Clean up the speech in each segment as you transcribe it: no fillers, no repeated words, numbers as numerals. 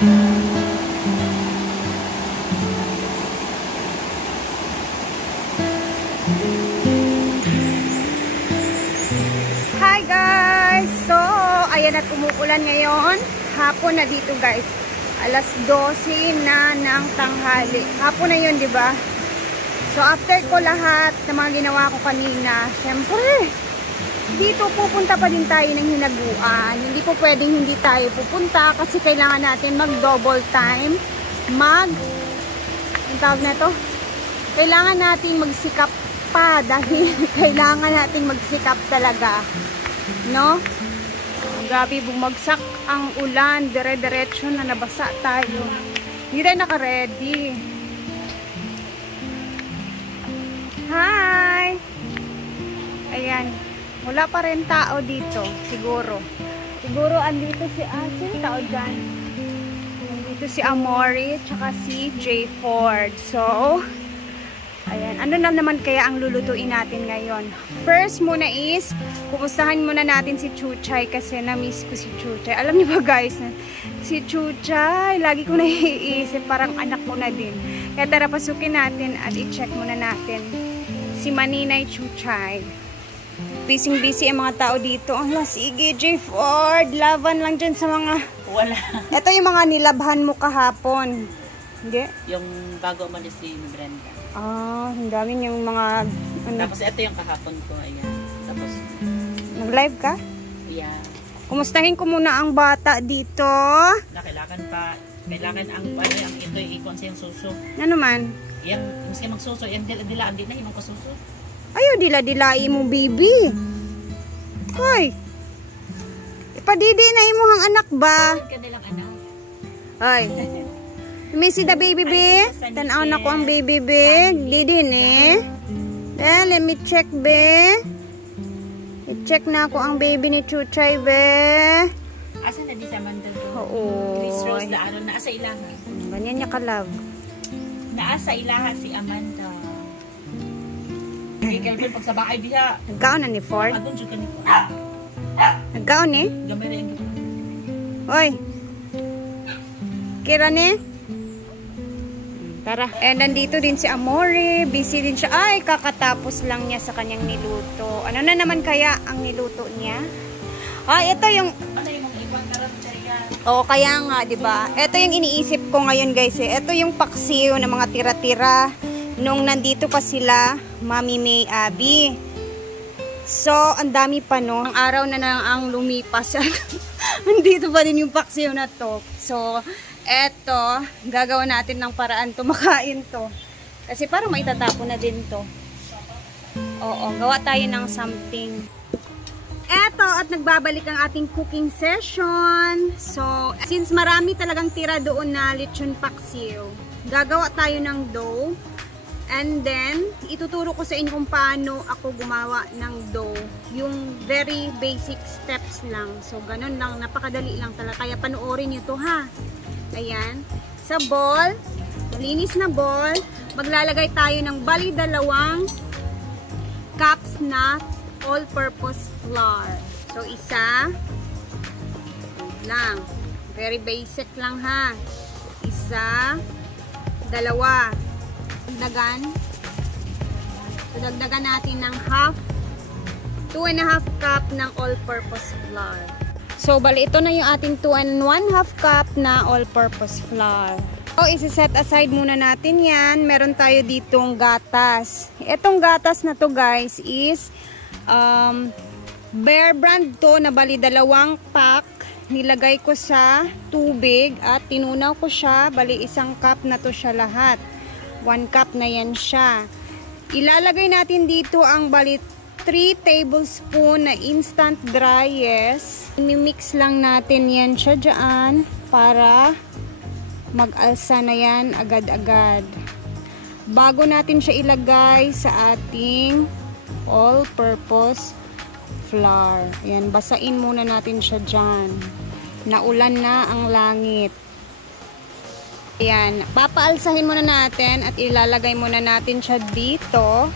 Hi guys! So, ayan at umuulan ngayon. Hapon na dito guys. Alas 12 na ng tanghali. Hapon na yun, di ba? So, after ko lahat ng mga ginawa ko kanina, syempre, dito pupunta pa din tayo ng hinaguan. Hindi po pwedeng hindi tayo pupunta kasi kailangan natin mag-double time. Ang tawag na to? Kailangan natin magsikap pa dahil kailangan nating magsikap talaga. No? Grabe, bumagsak ang ulan. Dire-diretso na nabasa tayo. Hindi tayo naka-ready. Hi! Ayan. Wala pa rin tao dito. Siguro. Siguro andito si Asin. Tao dyan. Andito si Amori. Tsaka si J. Ford. So, ayan. Ano na naman kaya ang lulutuin natin ngayon? First muna is, kumustahan muna natin si Chuchay kasi na-miss ko si Chuchay. Alam niyo ba guys, si Chuchay, lagi ko naiisip, parang anak ko na din. Kaya tara, pasukin natin at i-check muna natin si Maninay Chuchay. Busy-busy ang mga tao dito. Ala, sige J. Ford, laban lang dyan sa mga... Wala. Ito yung mga nilabhan mo kahapon. Hindi? Yung bago umalis si Brenda. Ah, ang dami yung mga... Ano? Tapos ito yung kahapon ko. Ayan. Tapos... Nag-live ka? Yeah. Kumustahin ko muna ang bata dito. Kailangan pa... Kailangan ang ito ikon sa yung suso. Ano man? Yan, maski magsuso. Yan, dilaan din na yung kasuso. Ayaw, dila-dilai mo, baby. Hoy. Ipadidi na imong anak ba? Kanilang anak. Hoy. Missy the baby be? Tanaw na ko ang baby be. Didi ni. Let me check be. I-check na ako ang baby ni Chuchay be. Asa na di sa Amanda ko? Oo. Chris Rose na ano, naasa ilaha. Ganyan niya ka-love. Naasa ilaha si Amanda. Ikaw dyan, pag sa bahay diha. Nagkaon na ni Ford? Agon dyan ka ni Ford. Nagkaon ni? Gamay rin. Hoy. Kira ni? Tara. And nandito din si Amore. Busy din siya. Ay, kakatapos lang niya sa kanyang niluto. Ano na naman kaya ang niluto niya? Ay, ito yung... Ano yung mga ibang karantarya? Oo, kaya nga, diba? Ito yung iniisip ko ngayon, guys. Eh. Ito yung paksiw na mga tira-tira nung nandito pa sila, Mami May, Abby. So, ang dami pa, no? Ang araw na lang ang lumipas. Nandito pa din yung paksiw na to. So, eto, gagawa natin ng paraan to, makain to. Kasi parang maitatapon na din to. Oo, gawa tayo ng something. Eto, at nagbabalik ang ating cooking session. So, since marami talagang tira doon na lechon paksiw, gagawa tayo ng dough. And then, ituturo ko sa inyo kung paano ako gumawa ng dough. Yung very basic steps lang. So, ganun lang. Napakadali lang talaga. Kaya panoorin nyo to, ha? Ayan. Sa bowl, malinis na bowl, maglalagay tayo ng bali 2 cups na all-purpose flour. So, isa lang. Very basic lang, ha? Isa, 2. Dagdagan. So, dagdagan natin ng 2.5 cup ng all-purpose flour. So, bali ito na yung ating 2.5 cup na all-purpose flour. So, isi-set aside muna natin yan. Meron tayo ditong gatas. Itong gatas na to guys is Bear Brand to na bali 2 pack. Nilagay ko sa tubig at tinunaw ko siya. Bali 1 cup na to siya lahat. 1 cup na yan siya. Ilalagay natin dito ang bali 3 tablespoon na instant dry yes. I-mix lang natin yan siya dyan para mag-alsa na yan agad-agad. Bago natin siya ilagay sa ating all-purpose flour. Ayan, basain muna natin siya dyan. Naulan na ang langit. Ayan, papaalsahin muna natin at ilalagay muna natin siya dito.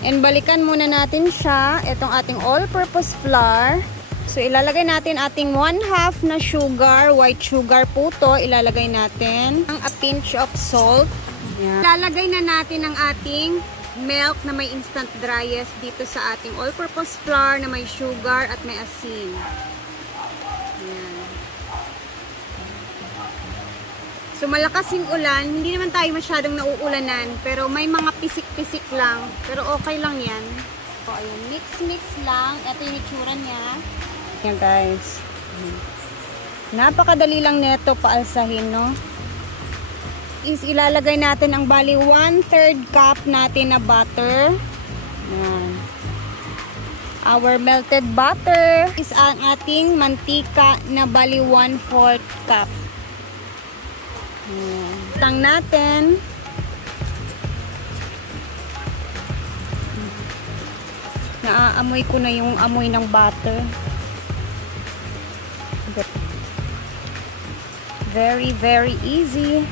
And balikan muna natin siya, itong ating all-purpose flour. So, ilalagay natin ating 1/2 na sugar. White sugar po to. Ilalagay natin a pinch of salt. Yan. Ilalagay na natin ang ating milk na may instant dryest dito sa ating all-purpose flour na may sugar at may asin. Yan. So, malakas yung ulan. Hindi naman tayo masyadong nauulanan. Pero may mga pisik-pisik lang. Pero okay lang yan. So, ayun. Mix-mix lang. Ito yung itsura niya. Yan, guys. Napakadali lang neto paalsahin, no? Is ilalagay natin ang bali 1/3 cup natin na butter. Yan. Our melted butter is ang ating mantika na bali 1/4 cup. Tang natin. Naaamoy ko na yung amoy ng butter. Very, very easy.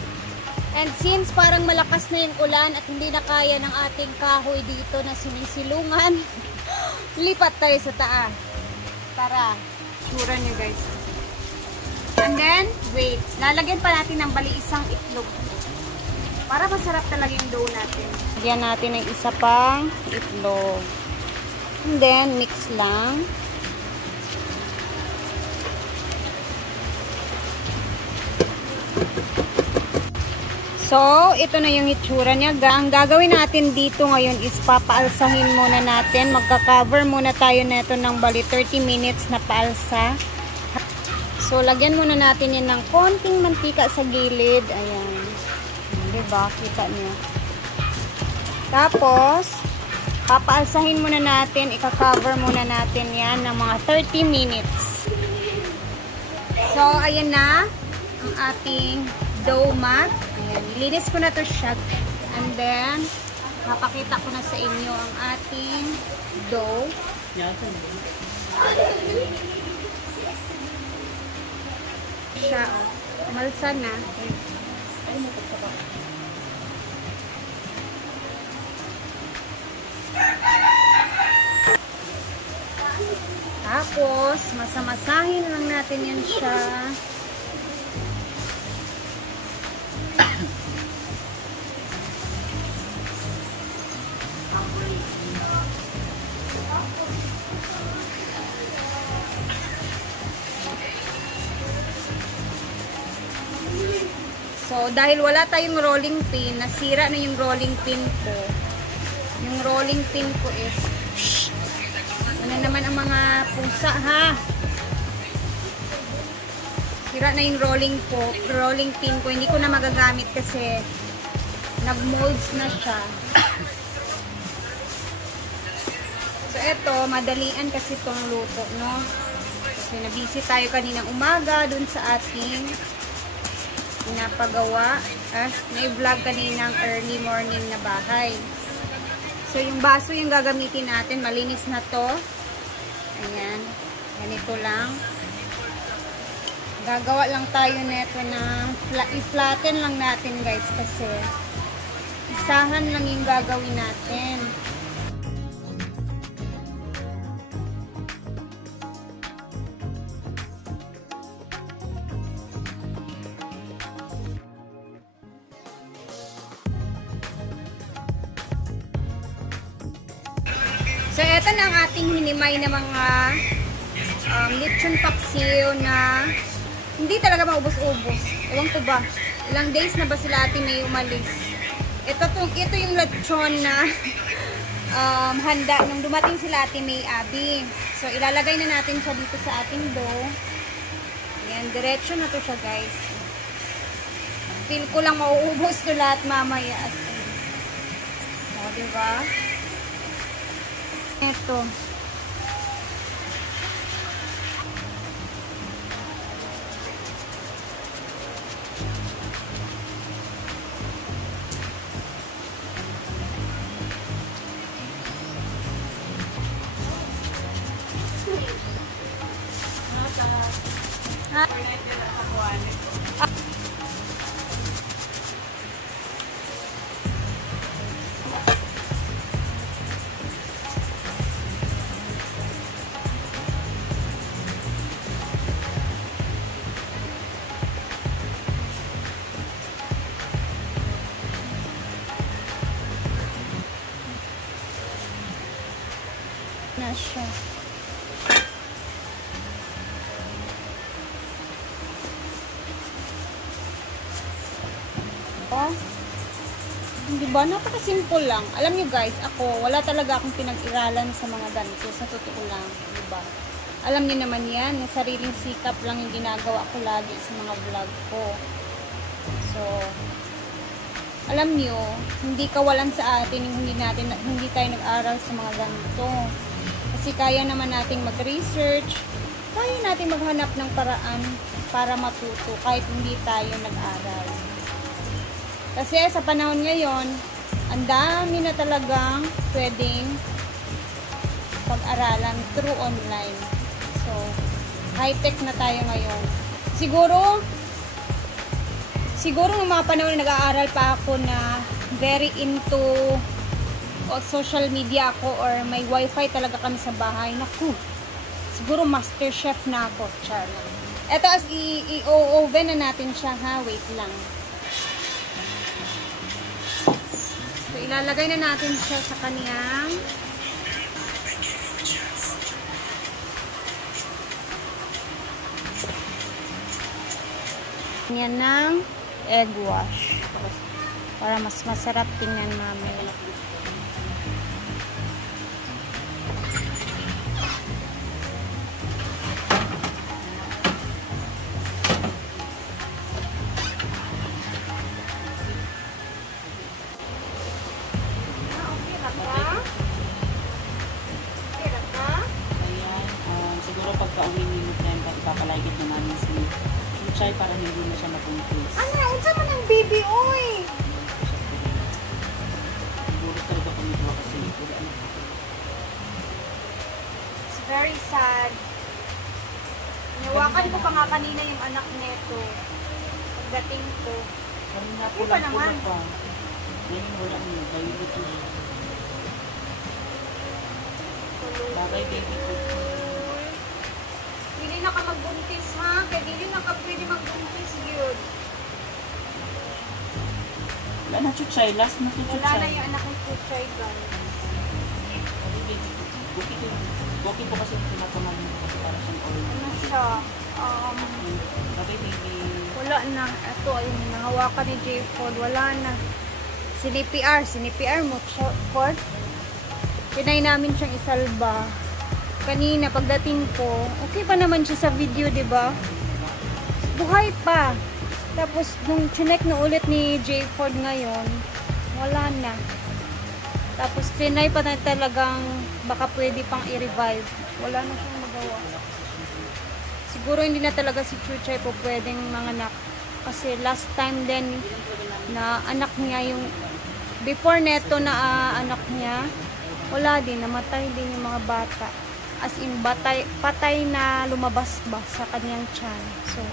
And since parang malakas na yung ulan at hindi na kaya ng ating kahoy dito na sinisilungan, lipat tayo sa taas. Tara, sura nyo guys. And then, wait. Lalagyan pa natin ng bali isang itlog. Para masarap talaga yung dough natin. Lagyan natin ng isa pang itlog. And then, mix lang. So, ito na yung itsura niya. Ang gagawin natin dito ngayon is papaalsahin muna natin. Magka-cover muna tayo neto ng bali 30 minutes na paalsa. So, lagyan muna natin yan ng konting mantika sa gilid. Ayan. Diba? Kita niyo. Tapos, papaalsahin muna natin. Ika-cover muna natin yan ng mga 30 minutes. So, ayan na ang ating dough mat. Ayan, ilinis ko na to siya. And then, napakita ko na sa inyo ang ating dough. Siya, oh. Malsa na. Tapos, masamasahin lang natin yan siya. So, dahil wala tayong rolling pin, nasira na yung rolling pin ko. Yung rolling pin ko is, ano naman ang mga pusa, ha? Sira na yung rolling pin ko. Hindi ko na magagamit kasi nag-molds na siya. So, eto, madalian kasi itong luto, no? Kasi nabisi tayo kaninang umaga dun sa ating pinapagawa. Na-vlog kaninang early morning na bahay. So, yung baso yung gagamitin natin. Malinis na to. Ayan. Ganito lang. Gagawa lang tayo neto na i-flatten lang natin guys kasi isahan lang yung gagawin natin. So, eto na ang ating hinimay na mga lechon paksiw na hindi talaga maubos-ubos. Ewan ko ba, ilang days na ba sila ating may umalis. Ito yung lechon na handa nung dumating sila ating may abi. So, ilalagay na natin siya dito sa ating dough. Ayan, diretso na to siya guys. Feel ko lang mauubos to lahat mamaya. O, diba? Ito. siya. Oh. Hindi ba? Napaka-simple lang. Alam nyo guys, ako, wala talaga akong pinag-iralan sa mga ganito. Sa totoo lang. Diba? Alam nyo naman yan, yung sariling sikap lang yung ginagawa ko lagi sa mga vlog ko. So, alam nyo, hindi kawalan sa atin yung hindi tayo nag-aral sa mga ganito. Kasi kaya naman nating mag-research, kaya nating maghanap ng paraan para matuto kahit hindi tayo nag-aral. Kasi sa panahon ngayon, ang dami na talagang pwedeng pag-aralan through online. So, high-tech na tayo ngayon. Siguro ng mga panahon na nag-aaral pa ako na very into social media ako or may wifi talaga kami sa bahay. Naku, siguro master chef na ako. Char. Ito as i-oven na natin siya ha. Wait lang. So, ilalagay na natin siya sa kaniyang yan ng egg wash para mas masarap tingnan mamaya. Papalagit na namin si Chuchay para hindi na siya mabuntis. Ano? Unsa man ang baby, oy? Siguro talaga kami ito kasi wala na. It's very sad. Niwakan ko pa nga kanina yung anak nito. Pagdating ko. Kanina Hindi pa naman. pa. Ngayon wala na. Violet na. Bagay baby ko. Hindi na ka magbuntis ha. Kaya hindi na ka pwede magbuntis yun. Wala na Chuchay. Last na si Chuchay. Wala na yung anak ng Chuchay guys. Bukit ko kasi pinakaman mo kasi para siyang oil. Ano siya? Bagay baby. Wala na. Ito ayun. Nahawakan ni J. Ford. Wala na. Sini-PR mo. Ford. Pinay namin siyang isalba. Kanina pagdating ko, okay pa naman siya sa video, 'di ba? Buhay pa. Tapos nung chinek na ulit ni J. Ford ngayon, wala na. Tapos tinay pa na talagang baka pwede pang i-revive. Wala na siyang magawa. Siguro hindi na talaga si Chuchay po pwedeng manganak. Kasi last time din na anak niya yung before neto na anak niya, wala din, namatay din yung mga bata. As in, patay na lumabas ba sa kanyang tiyan. So,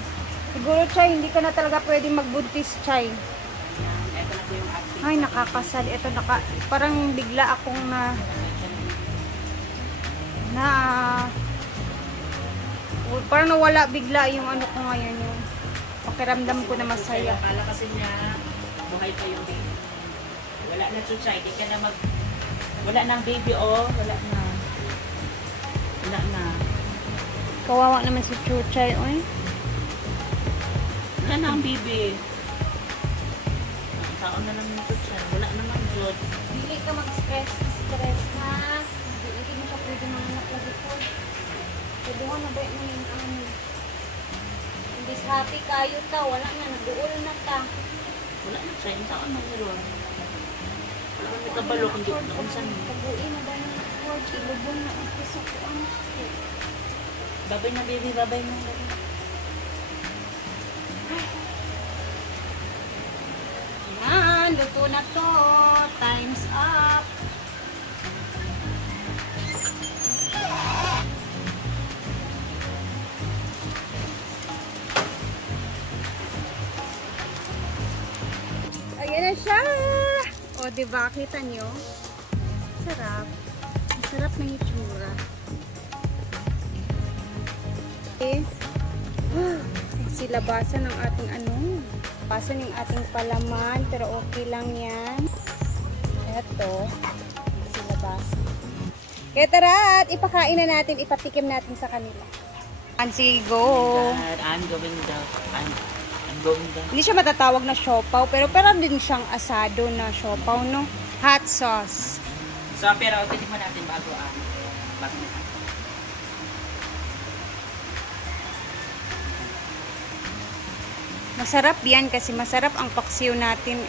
siguro, Chay, hindi ka na talaga pwedeng magbuntis, Chay. Ito na po yung acting. Ay, nakakasal. Ito, parang bigla akong parang nawala bigla yung ano ko ngayon, yung pakiramdam ko na masaya. Akala kasi niya, buhay pa yung baby. Wala na Chuchay, di ka na wala na ang baby, oh. Wala na. Wala na. Kawawa naman si Chuchay, oy. Wala na ang baby. Taon na lang yung Chuchay. Wala naman Jod. Hindi ka mag-stress, ha? Hindi mo siya pwede manganak lagi po. Sabuhan na ba na yung ano? Hindi happy kayo ta, wala na, nag-uul na ta. Wala na siya, yung taon na yun. Wala na nagkabalo kung di ko na kung saan. Pag-uwi na ba yung Lord, ilubon na ang piso ko ang babay na baby, babay na. Yan, luto na to. Time's up. Ayan na siya. O, diba? Kita nyo? Sarap. Ang sarap ng itsura. Okay. Silabasan ng ating ano. Basan yung ating palaman. Pero okay lang yan. Eto. Silabasan. Kaya tara, at ipakain na natin, ipatikim natin sa kanila. Ansi, go! I'm going down. I'm going down. Hindi siya matatawag na siopaw, pero din siyang asado na siopaw, no? Hot sauce. So, pero titikman natin bago Masarap yan kasi masarap ang paksiw natin.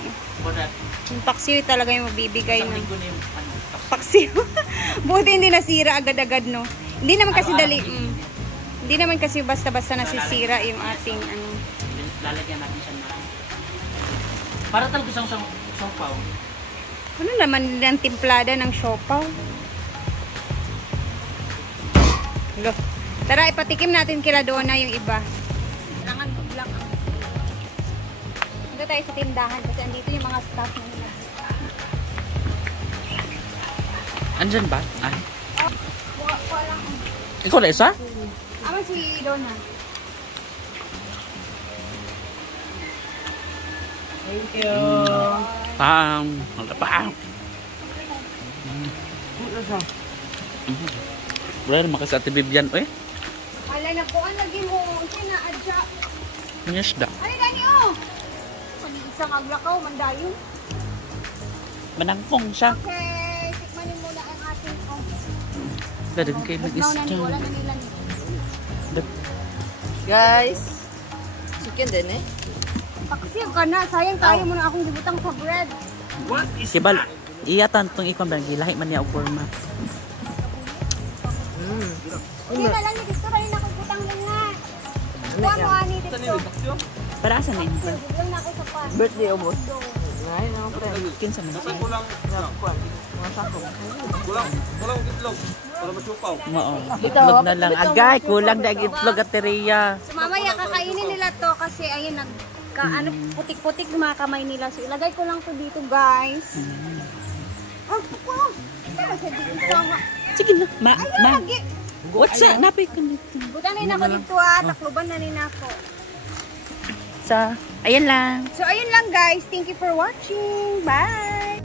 Yung paksiw talaga yung mabibigay ng paksiw. Buti hindi nasira agad-agad, no? Hindi naman kasi hindi naman kasi basta-basta nasisira yung ating ano. Lalagyan natin siya na. Para talaga siyang siopaw. Ano naman ang timplada ng siopaw? Tara, ipatikim natin kila Donna yung iba. Kailangan mag-vlog ang tayo sa tindahan kasi andito yung mga staff na nila. Andyan ba? Ay. Kuha lang. Ikaw na isa? Ama si Donna. Thank you. Pang. Wala naman kasi Ate Vivian, eh. Alay na po, lagi mo. Kasi na-adya. Yes, da. Ay, gani, oh. Isang aglakaw, mandayon. Manangkong siya. Okay, tikmanin muna ang ating Dadang kayo mag-isda. Wala na nila nito. Guys, chicken din eh. Paksiw ka na, sayang tayo muna akong dibutang sa bread. What is Kibal, iyatan itong ikon ba? Gilahi man niya o forma. Hindi na lang ni dito, kanina akong butang lang nga. Kuha mo, ani, dito. Para asan na yun? Biglang na ako sa pan. Birthday o boss? Ay, no, friend. Kinsa man siya? Mga sako. Kulang itlog. Para masupaw. Oo. Itlog na lang. Agay, kulang na ang itlog at tereya. So mamaya kakainin nila to kasi ayun ano putik-putik yung mga kamay nila. So ilagay ko lang to dito, guys. Sige na. Ma. What's that? Napay ka dito. Butang na ako dito takloban na rin ako. Ayan lang. So ayun lang, guys. Thank you for watching. Bye!